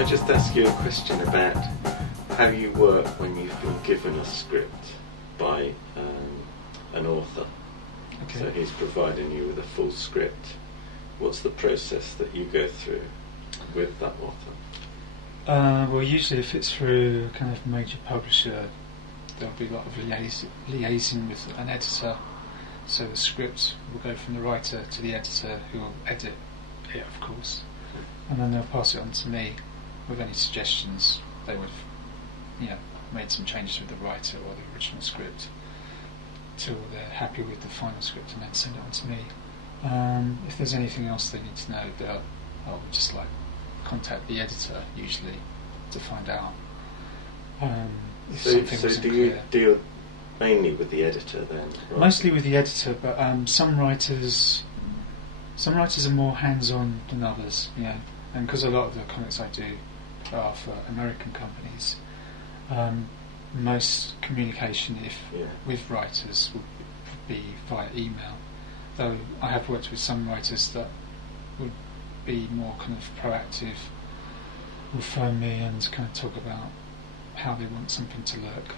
I just ask you a question about how you work when you've been given a script by an author? Okay. So he's providing you with a full script. What's the process that you go through with that author? Well, usually if it's through a kind of major publisher, there'll be a lot of liaising with an editor. So the script will go from the writer to the editor, who will edit it, of course, and then they'll pass it on to me with any suggestions. They would have, made some changes with the writer or the original script till they're happy with the final script, and then send it on to me. If there's anything else they need to know, I'll just contact the editor usually to find out. If something wasn't do you clear. deal mainly with the editor then? Right? Mostly with the editor, but some writers are more hands-on than others, and because a lot of the comics I do are for American companies, most communication with writers would be via email, though I have worked with some writers that would be more kind of proactive, will phone me and kind of talk about how they want something to look.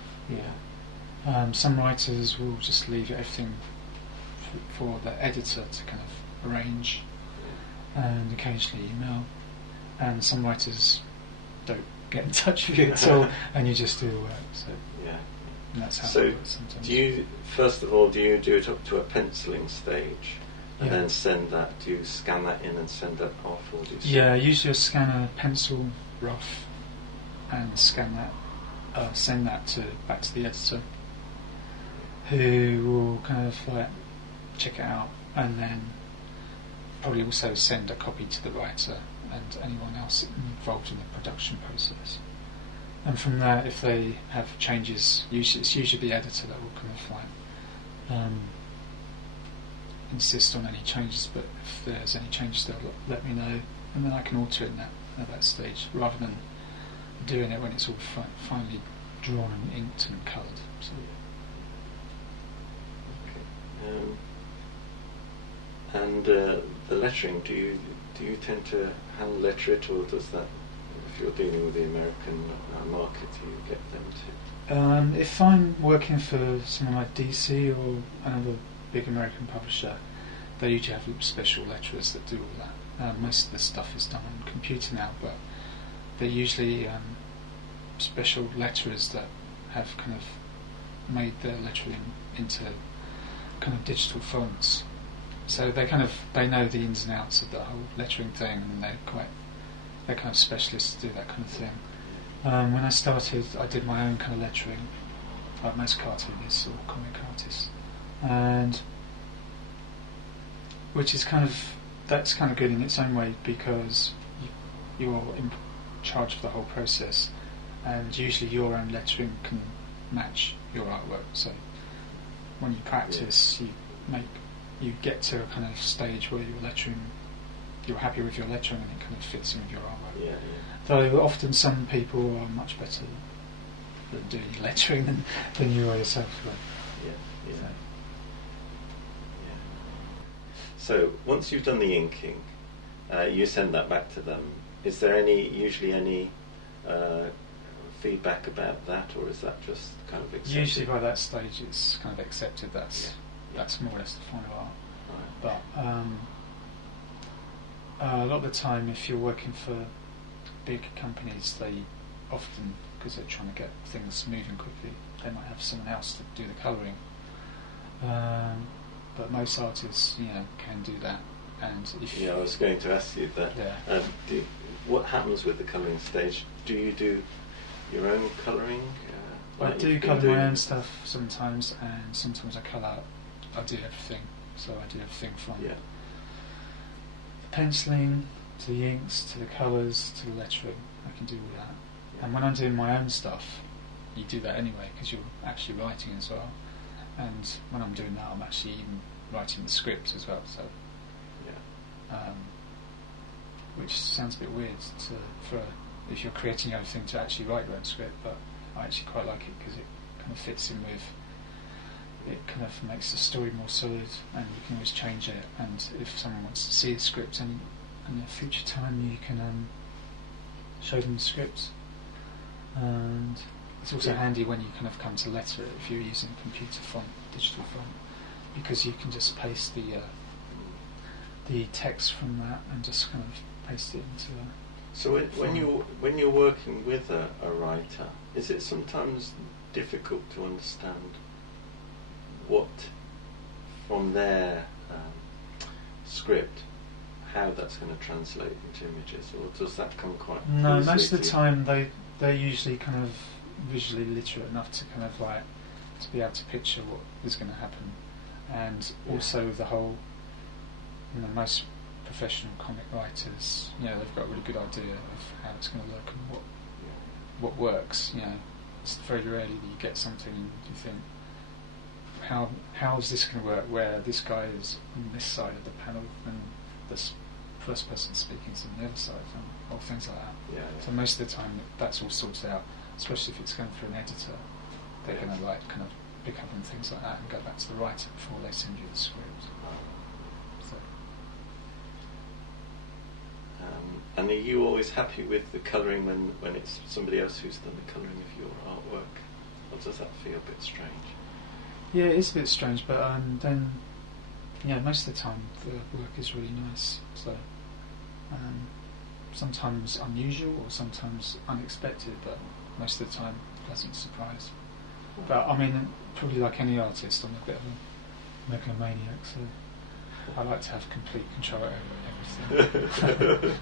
Some writers will just leave everything for the editor to kind of arrange, and occasionally email, and some writers don't get in touch with you at all, and you just do the work. And that's how it works sometimes. Do you do it up to a penciling stage, and then send that? Do you scan that in and send that off, or do you? Usually I scan a pencil rough and scan that, send that back to the editor, who will kind of check it out, and then probably also send a copy to the writer and anyone else involved in the production process. And from there, if they have changes, it's usually the editor that will kind of insist on any changes, but if there's any changes they'll let me know, and then I can alter it at that stage, rather than doing it when it's all finally drawn and inked and coloured. So. Okay. And the lettering, do you tend to hand letter it, or does that, if you're dealing with the American market, do you get them to? If I'm working for someone like DC or another big American publisher, they usually have special letterers that do all that. Most of the stuff is done on computer now, but they're usually special letterers that have kind of made their lettering into kind of digital fonts. So they know the ins and outs of the whole lettering thing, and they're kind of specialists to do that kind of thing. When I started, I did my own kind of lettering, like most cartoonists or comic artists, and that's kind of good in its own way, because you're in charge of the whole process, and usually your own lettering can match your artwork. So when you practice, you get to a kind of stage where you're happy with your lettering, and it kind of fits in with your artwork. Though often some people are much better at doing lettering than you are yourself. So once you've done the inking, you send that back to them. Is there usually any feedback about that, or is that just kind of accepted? Usually by that stage it's kind of accepted. That's more or less the final art. Right. But a lot of the time, if you're working for big companies, they often, because they're trying to get things moving quickly, they might have someone else to do the colouring. But most artists, can do that. And I was going to ask you that. What happens with the colouring stage? Do you do your own colouring? I do colour my own stuff sometimes, and sometimes I colour. I do everything. So I do everything from the penciling to the inks to the colours to the lettering. I can do all that. And when I'm doing my own stuff, you do that anyway, because you're actually writing as well. And when I'm doing that, I'm actually even writing the script as well. So, which sounds a bit weird for if you're creating everything to actually write your own script, but I actually quite like it because it kind of fits in with. It kind of makes the story more solid, and you can always change it. And if someone wants to see the script in a future time, you can show them the script. And it's also handy when you kind of come to letter it if you're using computer font, digital font, because you can just paste the text from that and just kind of paste it into a... So when you're working with a writer, is it sometimes difficult to understand what from their script, how that's going to translate into images, or does that come quite No, easily most of the to you? time they're usually kind of visually literate enough to kind of like to be able to picture what is going to happen, and also the whole, most professional comic writers, they've got a really good idea of how it's going to look and what works. It's very rarely that you get something and you think, how is this going to work where this guy is on this side of the panel and this first person speaking is on the other side, or things like that. So most of the time that's all sorted out, especially if it's going through an editor. They're going to like kind of pick up on things like that and go back to the writer before they send you the script. So. And are you always happy with the colouring when it's somebody else who's done the colouring of your artwork, or does that feel a bit strange? Yeah, it is a bit strange, but then most of the time the work is really nice. So sometimes unusual or sometimes unexpected, but most of the time pleasant surprise. But I mean, probably like any artist, I'm a bit of a megalomaniac, so I like to have complete control over everything.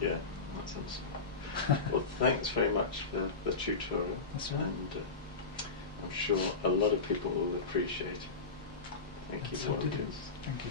Yeah, that sounds fun. Well, thanks very much for the tutorial. That's right. And I'm sure a lot of people will appreciate it. Thank you. Thank you.